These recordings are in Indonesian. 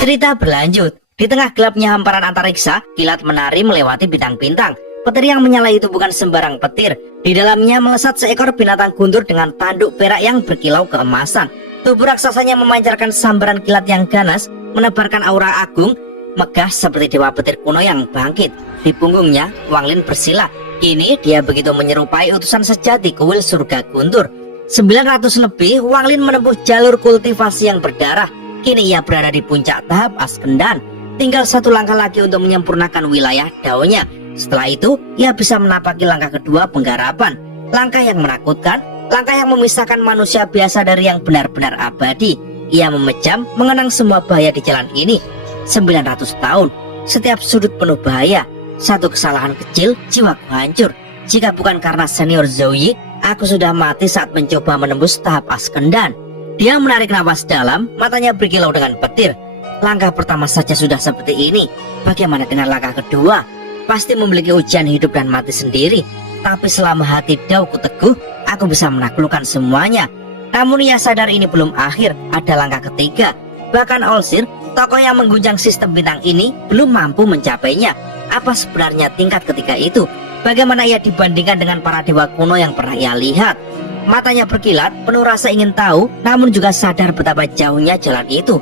Cerita berlanjut. Di tengah gelapnya hamparan antariksa, kilat menari melewati bintang-bintang. Petir yang menyala itu bukan sembarang petir. Di dalamnya melesat seekor binatang guntur dengan tanduk perak yang berkilau keemasan. Tubuh raksasanya memancarkan sambaran kilat yang ganas, menebarkan aura agung, megah seperti dewa petir kuno yang bangkit. Di punggungnya, Wang Lin bersila. Kini dia begitu menyerupai utusan sejati kuil surga guntur. 900 lebih, Wang Lin menempuh jalur kultivasi yang berdarah. Kini ia berada di puncak tahap Askendan. Tinggal satu langkah lagi untuk menyempurnakan wilayah daunnya. Setelah itu, ia bisa menapaki langkah kedua penggarapan. Langkah yang menakutkan, langkah yang memisahkan manusia biasa dari yang benar-benar abadi. Ia memejam, mengenang semua bahaya di jalan ini. 900 tahun, setiap sudut penuh bahaya. Satu kesalahan kecil, jiwaku hancur. Jika bukan karena senior Zhou Yi, aku sudah mati saat mencoba menembus tahap Askendan. Dia menarik napas dalam, matanya berkilau dengan petir. Langkah pertama saja sudah seperti ini. Bagaimana dengan langkah kedua? Pasti memiliki ujian hidup dan mati sendiri. Tapi selama hati Dauku teguh, aku bisa menaklukkan semuanya. Namun ia sadar ini belum akhir. Ada langkah ketiga. Bahkan Olsir, tokoh yang mengguncang sistem bintang ini, belum mampu mencapainya. Apa sebenarnya tingkat ketiga itu? Bagaimana ia dibandingkan dengan para dewa kuno yang pernah ia lihat? Matanya berkilat, penuh rasa ingin tahu, namun juga sadar betapa jauhnya jalan itu.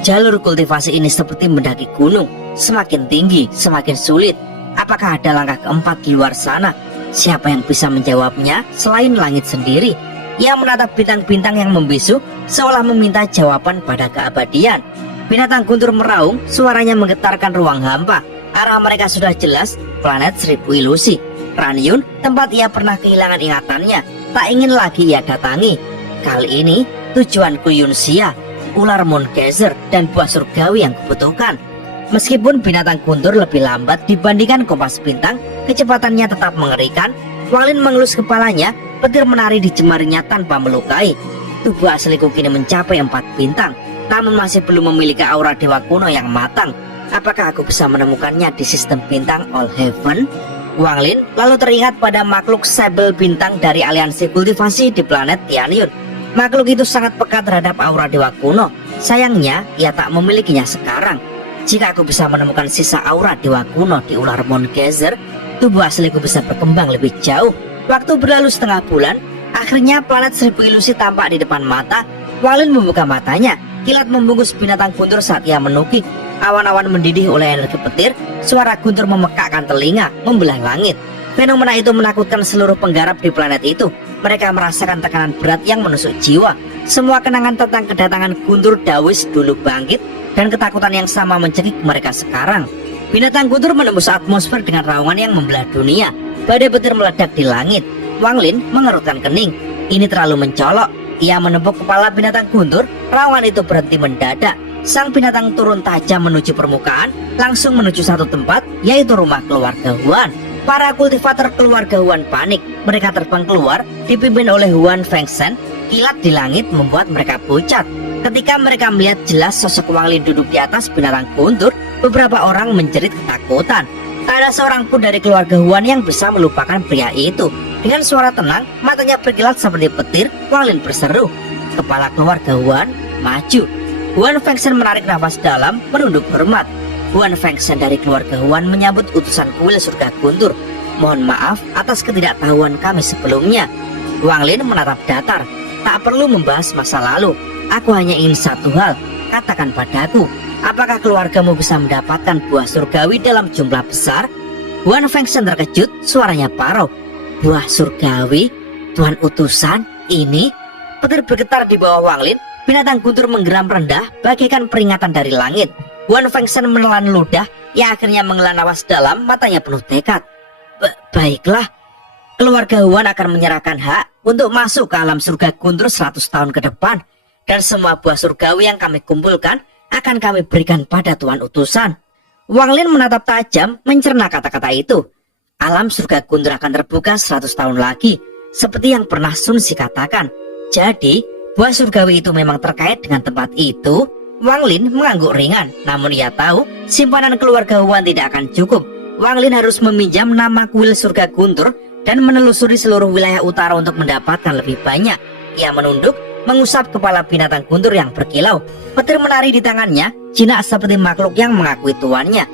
Jalur kultivasi ini seperti mendaki gunung, semakin tinggi, semakin sulit. Apakah ada langkah keempat di luar sana? Siapa yang bisa menjawabnya selain langit sendiri? Ia menatap bintang-bintang yang membisu, seolah meminta jawaban pada keabadian. Binatang guntur meraung, suaranya menggetarkan ruang hampa. Arah mereka sudah jelas, planet 1000 ilusi. Ranyun, tempat ia pernah kehilangan ingatannya, tak ingin lagi ia datangi. Kali ini, tujuanku Yunxia, ular Moongazer, dan buah surgawi yang kubutuhkan. Meskipun binatang guntur lebih lambat dibandingkan kompas bintang, kecepatannya tetap mengerikan. Wang Lin mengelus kepalanya, petir menari di jemarinya tanpa melukai. Tubuh asliku kini mencapai 4 bintang, namun masih belum memiliki aura dewa kuno yang matang. Apakah aku bisa menemukannya di sistem bintang All Heaven? Wang Lin lalu teringat pada makhluk Sable bintang dari aliansi kultivasi di planet Tianyun. Makhluk itu sangat peka terhadap aura dewa kuno. Sayangnya, ia tak memilikinya sekarang. Jika aku bisa menemukan sisa aura dewa kuno di ular Moongazer, tubuh asliku bisa berkembang lebih jauh. Waktu berlalu setengah bulan, akhirnya planet 1000 ilusi tampak di depan mata. Wang Lin membuka matanya, kilat membungkus binatang guntur saat ia menukik. Awan-awan mendidih oleh energi petir, suara guntur memekakkan telinga, membelah langit. Fenomena itu menakutkan seluruh penggarap di planet itu. Mereka merasakan tekanan berat yang menusuk jiwa. Semua kenangan tentang kedatangan guntur Dawis dulu bangkit, dan ketakutan yang sama mencekik mereka sekarang. Binatang guntur menembus atmosfer dengan raungan yang membelah dunia. Badai petir meledak di langit. Wang Lin mengerutkan kening. Ini terlalu mencolok. Ia menepuk kepala binatang guntur. Raungan itu berhenti mendadak. Sang binatang turun tajam menuju permukaan, langsung menuju satu tempat, yaitu rumah keluarga Huan. Para kultivator keluarga Huan panik. Mereka terbang keluar, dipimpin oleh Huan Fengsen. Kilat di langit membuat mereka pucat. Ketika mereka melihat jelas sosok Wang Lin duduk di atas binatang guntur, beberapa orang menjerit ketakutan. Tak ada seorang pun dari keluarga Huan yang bisa melupakan pria itu. Dengan suara tenang, matanya berkilat seperti petir, Wang Lin berseru. Kepala keluarga Huan maju. Huan Fengsen menarik nafas dalam, menunduk hormat. Huan Fengsen dari keluarga Huan menyambut utusan kuil surga guntur. Mohon maaf atas ketidaktahuan kami sebelumnya. Wang Lin menatap datar. Tak perlu membahas masa lalu. Aku hanya ingin satu hal. Katakan padaku, apakah keluargamu bisa mendapatkan buah surgawi dalam jumlah besar? Huan Fengsen terkejut, suaranya parau. Buah surgawi? Tuan utusan? Ini? Petir bergetar di bawah Wang Lin. Binatang guntur menggeram rendah bagaikan peringatan dari langit. Huan Fengsen menelan ludah, yang akhirnya menghela napas dalam, matanya penuh tekad. Baiklah, keluarga Huan akan menyerahkan hak untuk masuk ke alam surga guntur 100 tahun ke depan. Dan semua buah surgawi yang kami kumpulkan akan kami berikan pada tuan utusan. Wang Lin menatap tajam, mencerna kata-kata itu. Alam surga guntur akan terbuka 100 tahun lagi, seperti yang pernah Sun Si katakan. Jadi, buah surgawi itu memang terkait dengan tempat itu. Wang Lin mengangguk ringan, namun ia tahu simpanan keluarga Huan tidak akan cukup. Wang Lin harus meminjam nama kuil surga guntur dan menelusuri seluruh wilayah utara untuk mendapatkan lebih banyak. Ia menunduk, mengusap kepala binatang guntur yang berkilau. Petir menari di tangannya, jinak seperti makhluk yang mengakui tuannya.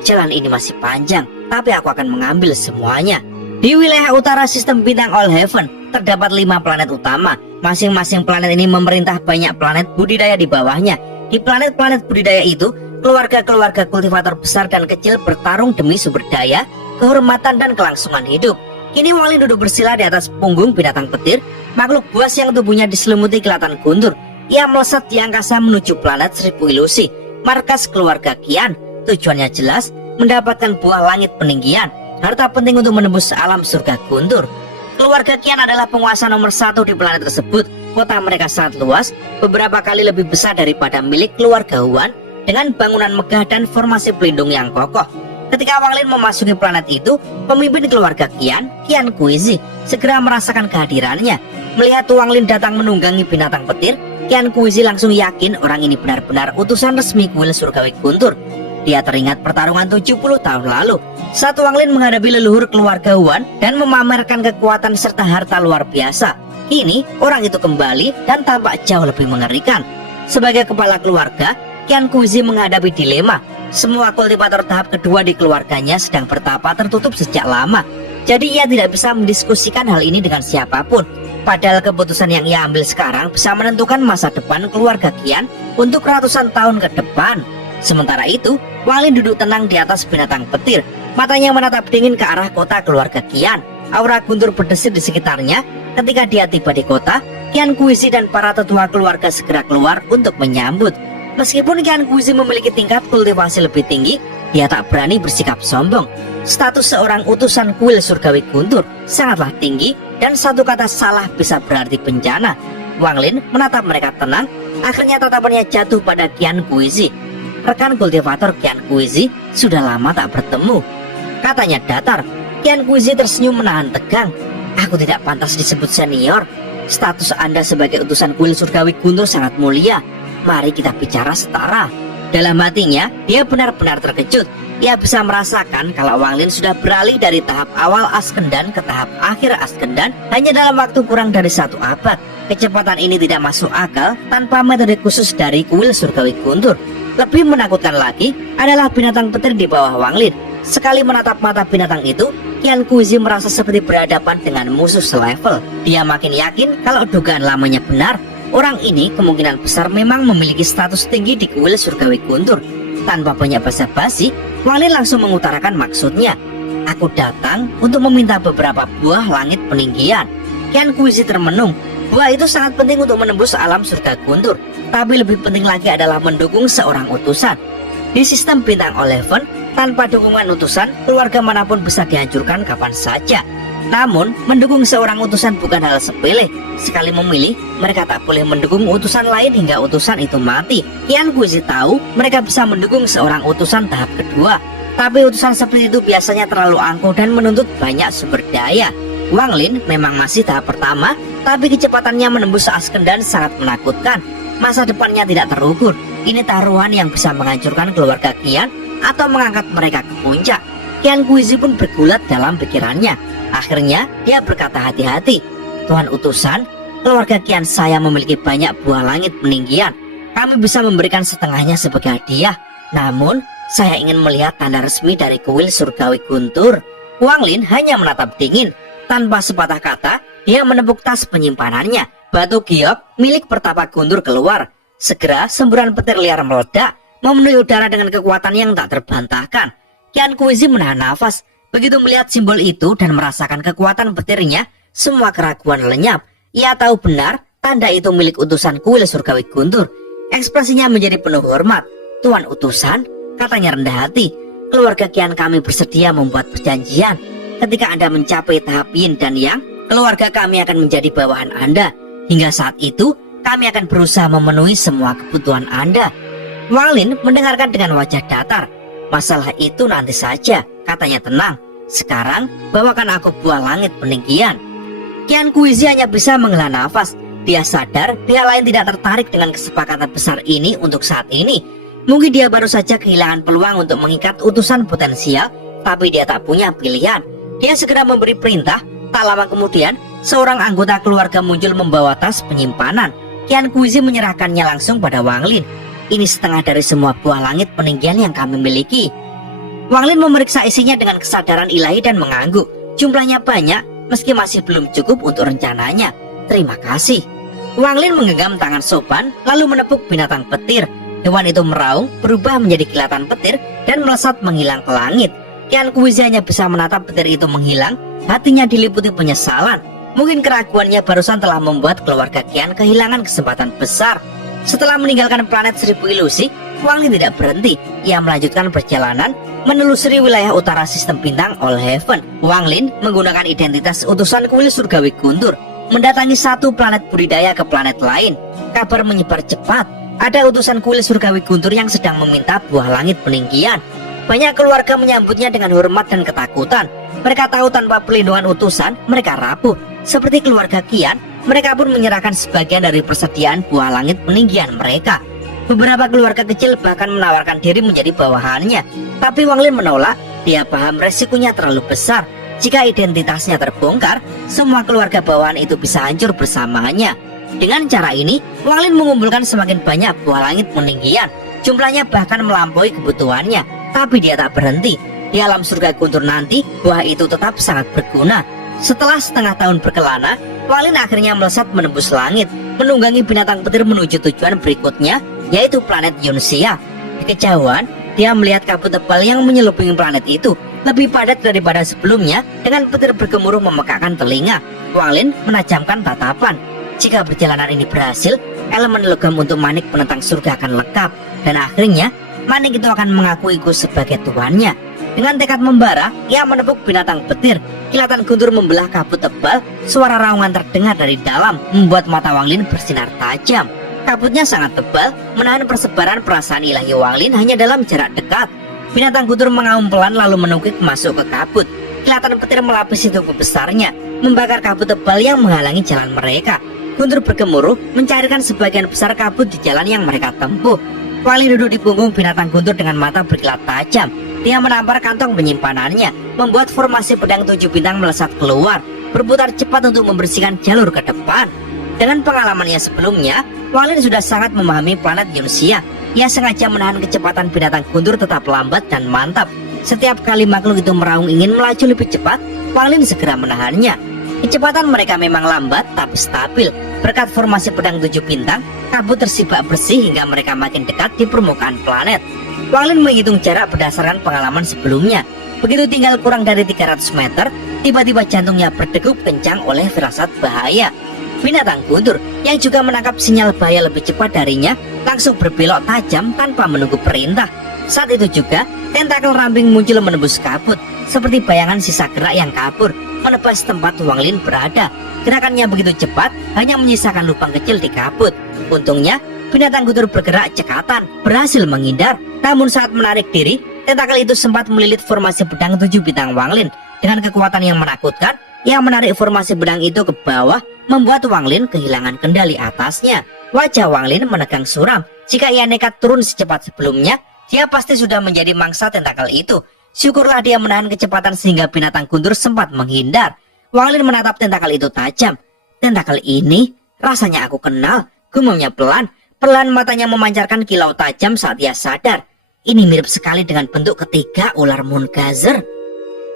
Jalan ini masih panjang, tapi aku akan mengambil semuanya. Di wilayah utara sistem bintang All Heaven terdapat 5 planet utama. Masing-masing planet ini memerintah banyak planet budidaya di bawahnya. Di planet-planet budidaya itu, keluarga-keluarga kultivator besar dan kecil bertarung demi sumber daya, kehormatan dan kelangsungan hidup. Kini Wang Lin duduk bersila di atas punggung binatang petir, makhluk buas yang tubuhnya diselimuti kilatan guntur. Ia melesat di angkasa menuju planet Seribu Ilusi, markas keluarga Qian. Tujuannya jelas, mendapatkan buah langit peninggian, harta penting untuk menembus alam surga guntur. Keluarga Qian adalah penguasa nomor 1 di planet tersebut. Kota mereka sangat luas, beberapa kali lebih besar daripada milik keluarga Huan, dengan bangunan megah dan formasi pelindung yang kokoh. Ketika Wang Lin memasuki planet itu, pemimpin keluarga Qian, Qian Kuizi, segera merasakan kehadirannya. Melihat Wang Lin datang menunggangi binatang petir, Qian Kuizi langsung yakin orang ini benar-benar utusan resmi kuil surgawi guntur. Dia teringat pertarungan 70 tahun lalu saat Wang Lin menghadapi leluhur keluarga Huan dan memamerkan kekuatan serta harta luar biasa. Kini orang itu kembali dan tampak jauh lebih mengerikan. Sebagai kepala keluarga, Qian Kuizi menghadapi dilema. Semua kultivator tahap kedua di keluarganya sedang bertapa tertutup sejak lama. Jadi ia tidak bisa mendiskusikan hal ini dengan siapapun. Padahal keputusan yang ia ambil sekarang bisa menentukan masa depan keluarga Qian untuk ratusan tahun ke depan. Sementara itu, Wang Lin duduk tenang di atas binatang petir. Matanya menatap dingin ke arah kota keluarga Qian. Aura guntur berdesir di sekitarnya. Ketika dia tiba di kota, Qian Kuizi dan para tetua keluarga segera keluar untuk menyambut. Meskipun Qian Kuizi memiliki tingkat kultivasi lebih tinggi, dia tak berani bersikap sombong. Status seorang utusan kuil surgawi guntur sangatlah tinggi, dan satu kata salah bisa berarti bencana. Wang Lin menatap mereka tenang. Akhirnya tatapannya jatuh pada Qian Kuizi. Rekan kultivator Qian Kuizi sudah lama tak bertemu. Katanya datar. Qian Kuizi tersenyum menahan tegang. Aku tidak pantas disebut senior. Status Anda sebagai utusan kuil surgawi guntur sangat mulia. Mari kita bicara setara. Dalam hatinya, dia benar-benar terkejut. Ia bisa merasakan kalau Wang Lin sudah beralih dari tahap awal Askendan ke tahap akhir Askendan hanya dalam waktu kurang dari 1 abad. Kecepatan ini tidak masuk akal tanpa metode khusus dari kuil surgawi guntur. Lebih menakutkan lagi adalah binatang petir di bawah Wang Lin. Sekali menatap mata binatang itu, Qian Kuizi merasa seperti berhadapan dengan musuh selevel. Dia makin yakin kalau dugaan lamanya benar. Orang ini kemungkinan besar memang memiliki status tinggi di kuil surgawi guntur. Tanpa banyak basa-basi, Wang Lin langsung mengutarakan maksudnya. Aku datang untuk meminta beberapa buah langit peninggian. Qian Kuizi termenung. Buah itu sangat penting untuk menembus alam surga guntur. Tapi lebih penting lagi adalah mendukung seorang utusan. Di sistem bintang All Heaven, tanpa dukungan utusan, keluarga manapun bisa dihancurkan kapan saja. Namun, mendukung seorang utusan bukan hal sepele. Sekali memilih, mereka tak boleh mendukung utusan lain hingga utusan itu mati. Qian Kuizi tahu mereka bisa mendukung seorang utusan tahap kedua. Tapi utusan seperti itu biasanya terlalu angkuh dan menuntut banyak sumber daya. Wang Lin memang masih tahap pertama, tapi kecepatannya menembus Askendan sangat menakutkan. Masa depannya tidak terukur. Ini taruhan yang bisa menghancurkan keluarga Qian atau mengangkat mereka ke puncak. Qian Kuizi pun bergulat dalam pikirannya. Akhirnya dia berkata hati-hati. Tuhan utusan, keluarga Qian saya memiliki banyak buah langit peninggian. Kami bisa memberikan setengahnya sebagai hadiah. Namun saya ingin melihat tanda resmi dari kuil surgawi guntur. Wang Lin hanya menatap dingin. Tanpa sepatah kata, dia menepuk tas penyimpanannya. Batu giok milik pertapa guntur keluar. Segera semburan petir liar meledak, memenuhi udara dengan kekuatan yang tak terbantahkan. Qian Kuizi menahan nafas. Begitu melihat simbol itu dan merasakan kekuatan petirnya, semua keraguan lenyap. Ia tahu benar tanda itu milik utusan kuil surgawi guntur. Ekspresinya menjadi penuh hormat. Tuan utusan, katanya rendah hati, keluarga Qian kami bersedia membuat perjanjian. Ketika Anda mencapai tahap yin dan yang, keluarga kami akan menjadi bawahan Anda. Hingga saat itu, kami akan berusaha memenuhi semua kebutuhan Anda. Wang Lin mendengarkan dengan wajah datar. Masalah itu nanti saja, katanya tenang. Sekarang, bawakan aku buah langit peninggian. Qian Kuizi hanya bisa menghela nafas. Dia sadar pihak lain tidak tertarik dengan kesepakatan besar ini untuk saat ini. Mungkin dia baru saja kehilangan peluang untuk mengikat utusan potensial, tapi dia tak punya pilihan. Dia segera memberi perintah. Tak lama kemudian, seorang anggota keluarga muncul membawa tas penyimpanan. Qian Kuzi menyerahkannya langsung pada Wang Lin. Ini setengah dari semua buah langit peninggian yang kami miliki. Wang Lin memeriksa isinya dengan kesadaran ilahi dan mengangguk. Jumlahnya banyak, meski masih belum cukup untuk rencananya. Terima kasih. Wang Lin menggenggam tangan sopan, lalu menepuk binatang petir. Hewan itu meraung, berubah menjadi kilatan petir, dan melesat menghilang ke langit. Qian Kuzi hanya bisa menatap petir itu menghilang. Hatinya diliputi penyesalan. Mungkin keraguannya barusan telah membuat keluarga Qian kehilangan kesempatan besar. Setelah meninggalkan planet Seribu Ilusi, Wang Lin tidak berhenti. Ia melanjutkan perjalanan menelusuri wilayah utara sistem bintang All Heaven. Wang Lin menggunakan identitas utusan kuil surgawi Guntur, mendatangi satu planet budidaya ke planet lain. Kabar menyebar cepat. Ada utusan kuil surgawi Guntur yang sedang meminta buah langit peninggian. Banyak keluarga menyambutnya dengan hormat dan ketakutan. Mereka tahu tanpa perlindungan utusan, mereka rapuh. Seperti keluarga Qian, mereka pun menyerahkan sebagian dari persediaan buah langit peninggian mereka. Beberapa keluarga kecil bahkan menawarkan diri menjadi bawahannya. Tapi Wang Lin menolak. Dia paham resikonya terlalu besar. Jika identitasnya terbongkar, semua keluarga bawahan itu bisa hancur bersamanya. Dengan cara ini, Wang Lin mengumpulkan semakin banyak buah langit peninggian. Jumlahnya bahkan melampaui kebutuhannya. Tapi dia tak berhenti. Di alam surga Guntur nanti, buah itu tetap sangat berguna. Setelah setengah tahun berkelana, Wang Lin akhirnya melesat menembus langit, menunggangi binatang petir menuju tujuan berikutnya, yaitu planet Yunxia. Di kejauhan, dia melihat kabut tebal yang menyelubungi planet itu, lebih padat daripada sebelumnya, dengan petir bergemuruh memekakkan telinga. Wang Lin menajamkan tatapan. Jika perjalanan ini berhasil, elemen logam untuk Manik penentang surga akan lengkap, dan akhirnya Manik itu akan mengakuiku sebagai tuannya. Dengan tekad membara, ia menepuk binatang petir. Kilatan guntur membelah kabut tebal. Suara raungan terdengar dari dalam, membuat mata Wang Lin bersinar tajam. Kabutnya sangat tebal, menahan persebaran perasaan ilahi Wang Lin hanya dalam jarak dekat. Binatang guntur mengaum pelan lalu menukik masuk ke kabut. Kilatan petir melapisi tubuh besarnya, membakar kabut tebal yang menghalangi jalan mereka. Guntur bergemuruh, mencairkan sebagian besar kabut di jalan yang mereka tempuh. Wang Lin duduk di punggung binatang guntur dengan mata berkilat tajam. Dia menampar kantong penyimpanannya, membuat formasi pedang 7 bintang melesat keluar, berputar cepat untuk membersihkan jalur ke depan. Dengan pengalamannya sebelumnya, Wang Lin sudah sangat memahami planet Yunxia. Ia sengaja menahan kecepatan binatang guntur tetap lambat dan mantap. Setiap kali makhluk itu meraung ingin melaju lebih cepat, Wang Lin segera menahannya. Kecepatan mereka memang lambat tapi stabil. Berkat formasi pedang 7 bintang, kabut tersibak bersih hingga mereka makin dekat di permukaan planet. Wang Lin menghitung jarak berdasarkan pengalaman sebelumnya. Begitu tinggal kurang dari 300 meter, tiba-tiba jantungnya berdegup kencang oleh firasat bahaya. Binatang guntur yang juga menangkap sinyal bahaya lebih cepat darinya langsung berbelok tajam tanpa menunggu perintah. Saat itu juga tentakel rambing muncul menembus kabut, seperti bayangan sisa gerak yang kabur, menebas tempat Wang Lin berada. Gerakannya begitu cepat, hanya menyisakan lubang kecil di kabut. Untungnya binatang guntur bergerak cekatan, berhasil menghindar. Namun saat menarik diri, tentakel itu sempat melilit formasi pedang 7 bintang Wang Lin. Dengan kekuatan yang menakutkan, ia menarik formasi pedang itu ke bawah, membuat Wang Lin kehilangan kendali atasnya. Wajah Wang Lin menegang suram. Jika ia nekat turun secepat sebelumnya, dia pasti sudah menjadi mangsa tentakel itu. Syukurlah dia menahan kecepatan sehingga binatang guntur sempat menghindar. Wang Lin menatap tentakel itu tajam. Tentakel ini rasanya aku kenal, gumamnya pelan. Perlahan matanya memancarkan kilau tajam saat ia sadar. Ini mirip sekali dengan bentuk ketiga ular Moongazer.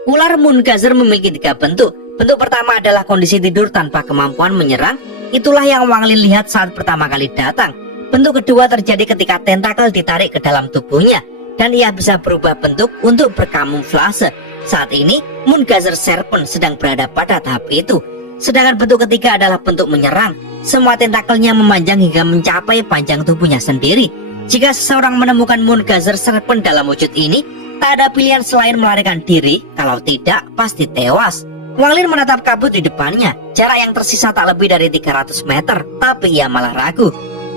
Ular Moongazer memiliki 3 bentuk. Bentuk pertama adalah kondisi tidur tanpa kemampuan menyerang. Itulah yang Wang Lin lihat saat pertama kali datang. Bentuk kedua terjadi ketika tentakel ditarik ke dalam tubuhnya, dan ia bisa berubah bentuk untuk berkamuflase. Saat ini, Moongazer Serpent sedang berada pada tahap itu. Sedangkan bentuk ketiga adalah bentuk menyerang. Semua tentakelnya memanjang hingga mencapai panjang tubuhnya sendiri. Jika seseorang menemukan Moongazer Serpent dalam wujud ini, tak ada pilihan selain melarikan diri. Kalau tidak, pasti tewas. Wang Lin menatap kabut di depannya. Jarak yang tersisa tak lebih dari 300 meter, tapi ia malah ragu.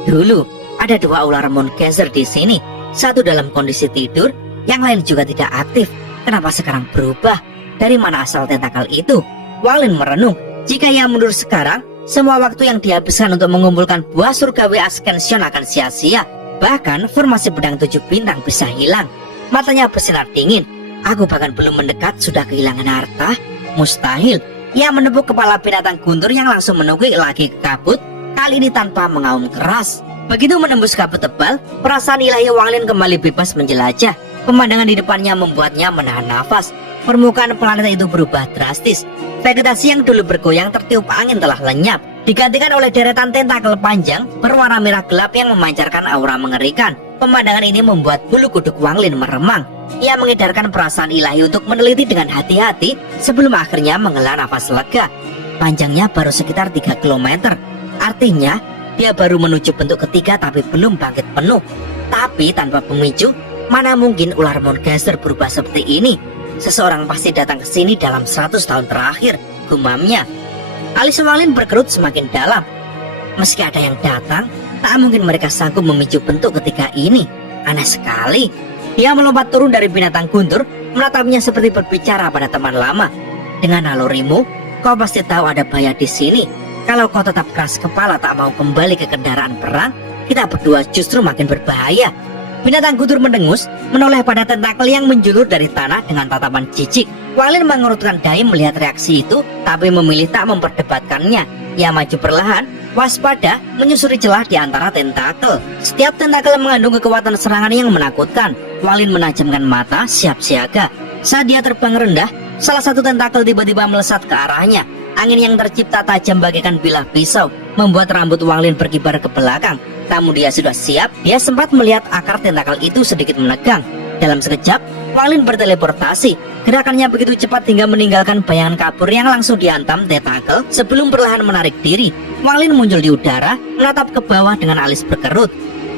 Dulu, ada 2 ular Moongazer di sini. Satu dalam kondisi tidur, yang lain juga tidak aktif. Kenapa sekarang berubah? Dari mana asal tentakel itu? Wang Lin merenung. Jika ia mundur sekarang, semua waktu yang dihabiskan untuk mengumpulkan buah surgawi Ascension akan sia-sia. Bahkan formasi pedang 7 bintang bisa hilang. Matanya bersinar dingin. Aku bahkan belum mendekat sudah kehilangan harta. Mustahil. Ia menepuk kepala binatang guntur yang langsung menukik lagi ke kabut. kali ini tanpa mengaum keras. Begitu menembus kabut tebal, perasaan ilahi Wang Lin kembali bebas menjelajah. Pemandangan di depannya membuatnya menahan nafas. Permukaan planet itu berubah drastis. Vegetasi yang dulu bergoyang tertiup angin telah lenyap, digantikan oleh deretan tentakel panjang berwarna merah gelap yang memancarkan aura mengerikan. Pemandangan ini membuat bulu kuduk Wang Lin meremang. Ia mengedarkan perasaan ilahi untuk meneliti dengan hati-hati sebelum akhirnya menghela nafas lega. Panjangnya baru sekitar 3 km. Artinya, dia baru menuju bentuk ketiga tapi belum bangkit penuh. Tapi tanpa pemicu, mana mungkin ular Moon-Geyser berubah seperti ini? Seseorang pasti datang ke sini dalam 100 tahun terakhir, gumamnya. Alis Wang Lin berkerut semakin dalam. Meski ada yang datang, tak mungkin mereka sanggup memicu bentuk ketiga ini. Aneh sekali. Dia melompat turun dari binatang guntur, menatapnya seperti berbicara pada teman lama. Dengan nalurimu, kau pasti tahu ada bahaya di sini. Kalau kau tetap keras kepala tak mau kembali ke kendaraan perang, kita berdua justru makin berbahaya. Binatang guntur mendengus, menoleh pada tentakel yang menjulur dari tanah dengan tatapan jijik. Wang Lin mengerutkan dahi melihat reaksi itu, tapi memilih tak memperdebatkannya. Ia maju perlahan, waspada, menyusuri celah di antara tentakel. Setiap tentakel mengandung kekuatan serangan yang menakutkan. Wang Lin menajamkan mata, siap siaga. Saat dia terbang rendah, salah satu tentakel tiba-tiba melesat ke arahnya. Angin yang tercipta tajam bagaikan bilah pisau, membuat rambut Wang Lin berkibar ke belakang. Namun dia sudah siap, dia sempat melihat akar tentakel itu sedikit menegang. Dalam sekejap, Wang Lin berteleportasi. Gerakannya begitu cepat hingga meninggalkan bayangan kabur yang langsung dihantam tentakel sebelum perlahan menarik diri. Wang Lin muncul di udara, menatap ke bawah dengan alis berkerut.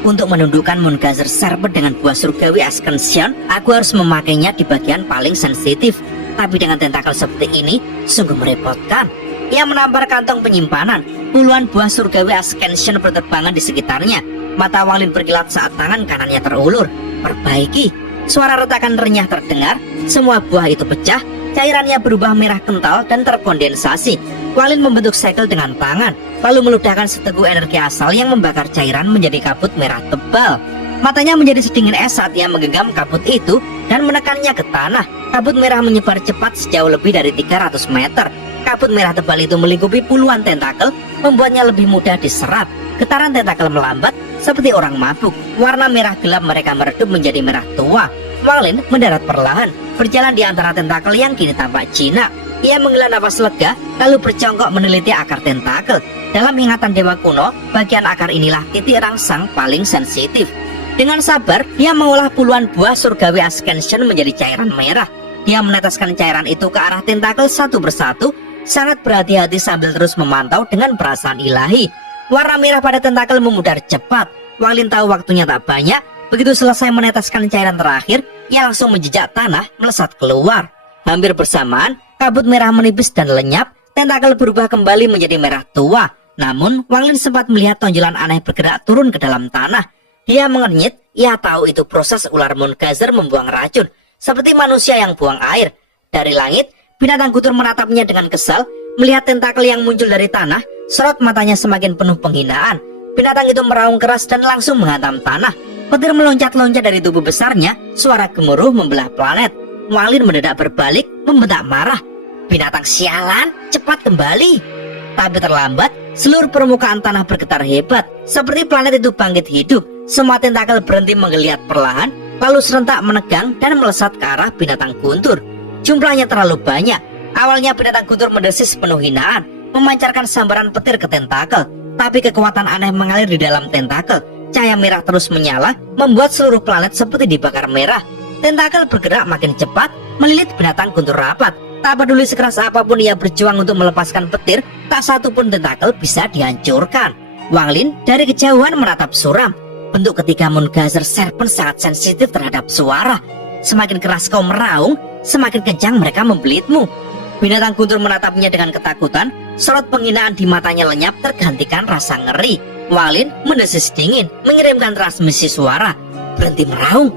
Untuk menundukkan Moon-Geyser Serpent dengan buah surgawi Ascension, aku harus memakainya di bagian paling sensitif. Tapi dengan tentakel seperti ini, sungguh merepotkan. Ia menampar kantong penyimpanan. Puluhan buah surgawi Ascension berterbangan di sekitarnya. Mata Wang Lin berkilat saat tangan kanannya terulur. Perbaiki. Suara retakan renyah terdengar. Semua buah itu pecah. Cairannya berubah merah kental dan terkondensasi. Wang Lin membentuk segel dengan tangan, lalu meludahkan seteguk energi asal yang membakar cairan menjadi kabut merah tebal. Matanya menjadi sedingin es saat ia menggenggam kabut itu dan menekannya ke tanah. Kabut merah menyebar cepat sejauh lebih dari 300 meter. Kabut merah tebal itu melingkupi puluhan tentakel, membuatnya lebih mudah diserap. Getaran tentakel melambat seperti orang mabuk. Warna merah gelap mereka meredup menjadi merah tua. Wang Lin mendarat perlahan, berjalan di antara tentakel yang kini tampak jinak. Ia menghela nafas lega, lalu berjongkok meneliti akar tentakel. Dalam ingatan dewa kuno, bagian akar inilah titik rangsang paling sensitif. Dengan sabar, dia mengolah puluhan buah surgawi Ascension menjadi cairan merah. Dia meneteskan cairan itu ke arah tentakel satu persatu, sangat berhati-hati sambil terus memantau dengan perasaan ilahi. Warna merah pada tentakel memudar cepat. Wang Lin tahu waktunya tak banyak. Begitu selesai meneteskan cairan terakhir, ia langsung menjejak tanah, melesat keluar. Hampir bersamaan, kabut merah menipis dan lenyap. Tentakel berubah kembali menjadi merah tua. Namun, Wang Lin sempat melihat tonjolan aneh bergerak turun ke dalam tanah. Dia mengernyit, ia tahu itu proses ular Moon-Geyser membuang racun, seperti manusia yang buang air. Dari langit, binatang guntur menatapnya dengan kesal. Melihat tentakel yang muncul dari tanah, sorot matanya semakin penuh penghinaan. Binatang itu meraung keras dan langsung menghantam tanah. Petir meloncat-loncat dari tubuh besarnya, suara gemuruh membelah planet. Wang Lin mendadak berbalik, membentak marah. Binatang sialan, cepat kembali. Tapi terlambat, seluruh permukaan tanah bergetar hebat, seperti planet itu bangkit hidup. Semua tentakel berhenti menggeliat perlahan, lalu serentak menegang dan melesat ke arah binatang guntur. Jumlahnya terlalu banyak. Awalnya binatang guntur mendesis penuh hinaan, memancarkan sambaran petir ke tentakel. Tapi kekuatan aneh mengalir di dalam tentakel. Cahaya merah terus menyala, membuat seluruh planet seperti dibakar merah. Tentakel bergerak makin cepat, melilit binatang guntur rapat. Tak peduli sekeras apapun ia berjuang untuk melepaskan petir, tak satu pun tentakel bisa dihancurkan. Wang Lin dari kejauhan menatap suram. Bentuk ketiga Moon-Geyser Serpent sangat sensitif terhadap suara. Semakin keras kau meraung, semakin kencang mereka membelitmu. Binatang guntur menatapnya dengan ketakutan. Sorot penghinaan di matanya lenyap tergantikan rasa ngeri. Wang Lin mendesis dingin, mengirimkan transmisi suara. Berhenti meraung.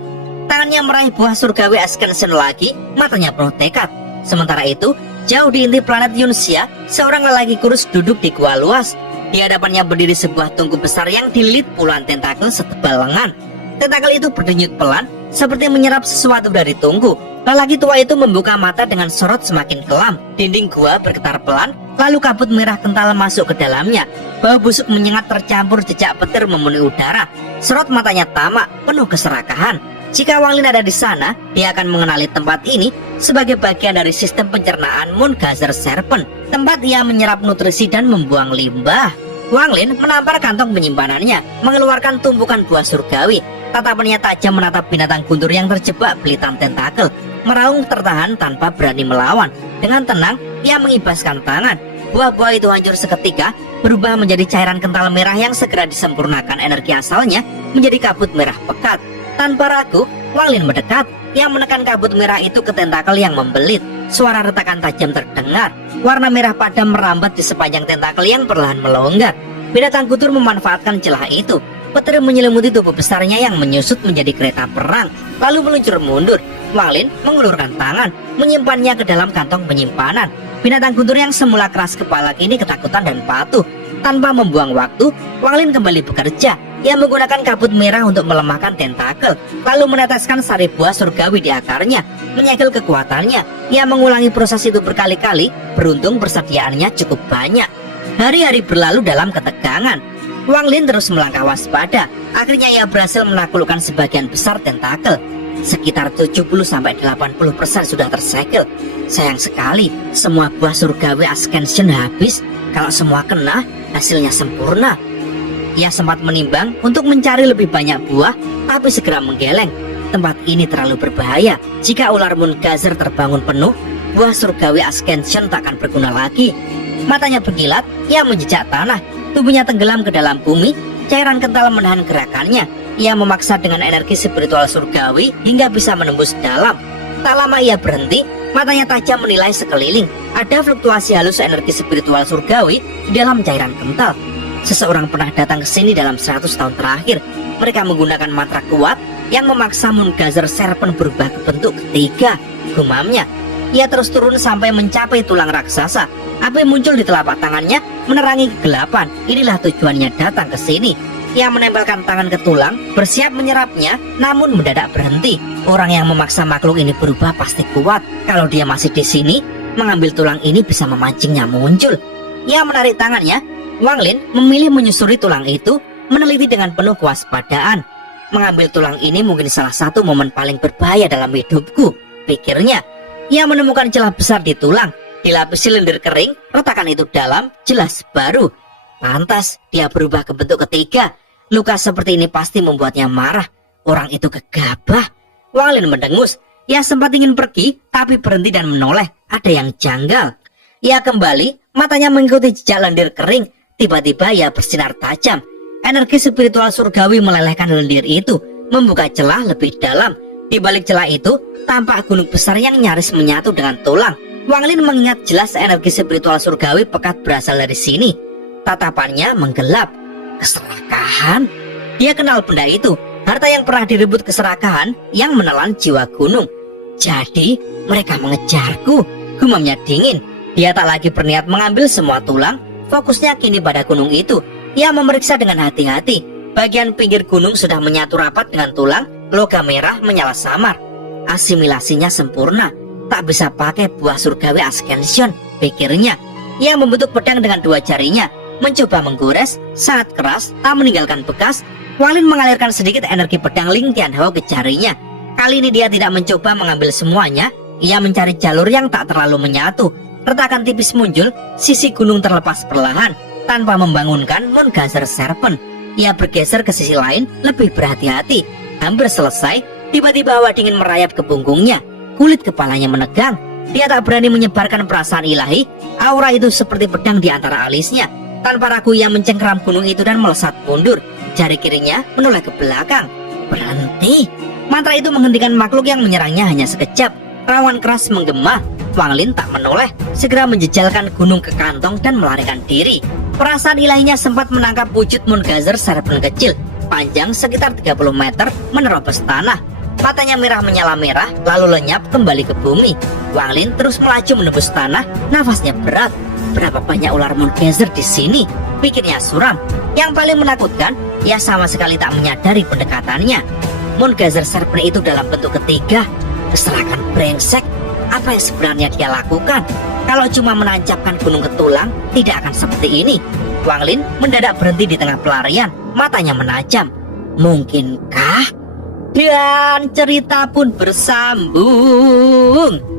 Tangannya meraih buah surgawi Ascension lagi, matanya penuh tekad. Sementara itu, jauh di inti planet Yunxia, seorang lelaki kurus duduk di gua luas. Di hadapannya berdiri sebuah tungku besar yang dililit puluhan tentakel setebal lengan. Tentakel itu berdenyut pelan, seperti menyerap sesuatu dari tungku. Lelaki tua itu membuka mata dengan sorot semakin kelam. Dinding gua bergetar pelan, lalu kabut merah kental masuk ke dalamnya. Bau busuk menyengat tercampur jejak petir memenuhi udara. Sorot matanya tamak, penuh keserakahan. Jika Wang Lin ada di sana, dia akan mengenali tempat ini sebagai bagian dari sistem pencernaan Moongazer Serpent, tempat ia menyerap nutrisi dan membuang limbah. Wang Lin menampar kantong penyimpanannya, mengeluarkan tumpukan buah surgawi. Tatapannya tajam menatap binatang guntur yang terjebak belitan tentakel. Meraung tertahan tanpa berani melawan. Dengan tenang, ia mengibaskan tangan. Buah-buah itu hancur seketika, berubah menjadi cairan kental merah yang segera disempurnakan energi asalnya menjadi kabut merah pekat. Tanpa ragu, Wang Lin mendekat. Ia menekan kabut merah itu ke tentakel yang membelit. Suara retakan tajam terdengar. Warna merah padam merambat di sepanjang tentakel yang perlahan melonggar. Binatang guntur memanfaatkan celah itu. Petir menyelimuti tubuh besarnya yang menyusut menjadi kereta perang, lalu meluncur mundur. Wang Lin mengulurkan tangan, menyimpannya ke dalam kantong penyimpanan. Binatang guntur yang semula keras kepala kini ketakutan dan patuh. Tanpa membuang waktu, Wang Lin kembali bekerja. Ia menggunakan kabut merah untuk melemahkan tentakel, lalu meneteskan sari buah surgawi di akarnya, menyegel kekuatannya. Ia mengulangi proses itu berkali-kali, beruntung persediaannya cukup banyak. Hari-hari berlalu dalam ketegangan. Wang Lin terus melangkah waspada. Akhirnya ia berhasil menaklukkan sebagian besar tentakel. Sekitar 70-80% sudah tersegel. Sayang sekali, semua buah surgawi Ascension habis. Kalau semua kena, hasilnya sempurna. Ia sempat menimbang untuk mencari lebih banyak buah, tapi segera menggeleng. Tempat ini terlalu berbahaya. Jika ular Moongazer terbangun penuh, buah surgawi Ascension tak akan berguna lagi. Matanya berkilat, ia menjejak tanah. Tubuhnya tenggelam ke dalam bumi. Cairan kental menahan gerakannya. Ia memaksa dengan energi spiritual surgawi hingga bisa menembus dalam. Tak lama ia berhenti. Matanya tajam menilai sekeliling. Ada fluktuasi halus energi spiritual surgawi di dalam cairan kental. Seseorang pernah datang ke sini dalam 100 tahun terakhir. Mereka menggunakan mantra kuat yang memaksa Moongazer Serpent berubah ke bentuk ketiga. Gumamnya. Ia terus turun sampai mencapai tulang raksasa. Api muncul di telapak tangannya, menerangi kegelapan. Inilah tujuannya datang ke sini. Ia menempelkan tangan ke tulang, bersiap menyerapnya, namun mendadak berhenti. Orang yang memaksa makhluk ini berubah pasti kuat. Kalau dia masih di sini, mengambil tulang ini bisa memancingnya muncul. Ia menarik tangannya. Wang Lin memilih menyusuri tulang itu, meneliti dengan penuh kewaspadaan. Mengambil tulang ini mungkin salah satu momen paling berbahaya dalam hidupku, pikirnya. Ia menemukan celah besar di tulang. Dilapisi lendir kering, retakan itu dalam, jelas baru. Pantas dia berubah ke bentuk ketiga. Luka seperti ini pasti membuatnya marah. Orang itu gegabah. Wang Lin mendengus. Ia sempat ingin pergi, tapi berhenti dan menoleh. Ada yang janggal. Ia kembali, matanya mengikuti jejak lendir kering. Tiba-tiba ia bersinar tajam. Energi spiritual surgawi melelehkan lendir itu, membuka celah lebih dalam. Di balik celah itu, tampak gunung besar yang nyaris menyatu dengan tulang. Wang Lin mengingat jelas energi spiritual surgawi pekat berasal dari sini. Tatapannya menggelap. Keserakahan. Dia kenal benda itu. Harta yang pernah direbut keserakahan yang menelan jiwa gunung. Jadi mereka mengejarku. Gumamnya dingin. Dia tak lagi berniat mengambil semua tulang. Fokusnya kini pada gunung itu. Ia memeriksa dengan hati-hati. Bagian pinggir gunung sudah menyatu rapat dengan tulang. Logam merah menyala samar. Asimilasinya sempurna. Tak bisa pakai buah surgawi Ascension, pikirnya. Ia membentuk pedang dengan dua jarinya, mencoba menggores, sangat keras, tak meninggalkan bekas. Wang Lin mengalirkan sedikit energi pedang Ling Tianhao ke jarinya. Kali ini dia tidak mencoba mengambil semuanya. Ia mencari jalur yang tak terlalu menyatu. Retakan tipis muncul, sisi gunung terlepas perlahan, tanpa membangunkan Moongazer Serpent. Ia bergeser ke sisi lain, lebih berhati-hati. Hampir selesai, tiba-tiba hawa dingin merayap ke punggungnya. Kulit kepalanya menegang. Dia tak berani menyebarkan perasaan ilahi. Aura itu seperti pedang di antara alisnya. Tanpa ragu ia mencengkeram gunung itu dan melesat mundur. Jari kirinya menoleh ke belakang. Berhenti. Mantra itu menghentikan makhluk yang menyerangnya hanya sekejap. Rawan keras menggema. Wang Lin tak menoleh, segera menjejalkan gunung ke kantong dan melarikan diri. Perasaan ilahinya sempat menangkap wujud Moongazer Serpent kecil, panjang sekitar 30 meter, menerobos tanah. Matanya merah menyala merah, lalu lenyap kembali ke bumi. Wang Lin terus melaju menembus tanah, nafasnya berat. Berapa banyak ular Moongazer di sini? Pikirnya suram. Yang paling menakutkan, ia sama sekali tak menyadari pendekatannya. Moongazer Serpent itu dalam bentuk ketiga. Keserakan brengsek. Apa yang sebenarnya dia lakukan? Kalau cuma menancapkan gunung ke tulang, tidak akan seperti ini. Wang Lin mendadak berhenti di tengah pelarian, matanya menajam. Mungkinkah? Dan cerita pun bersambung.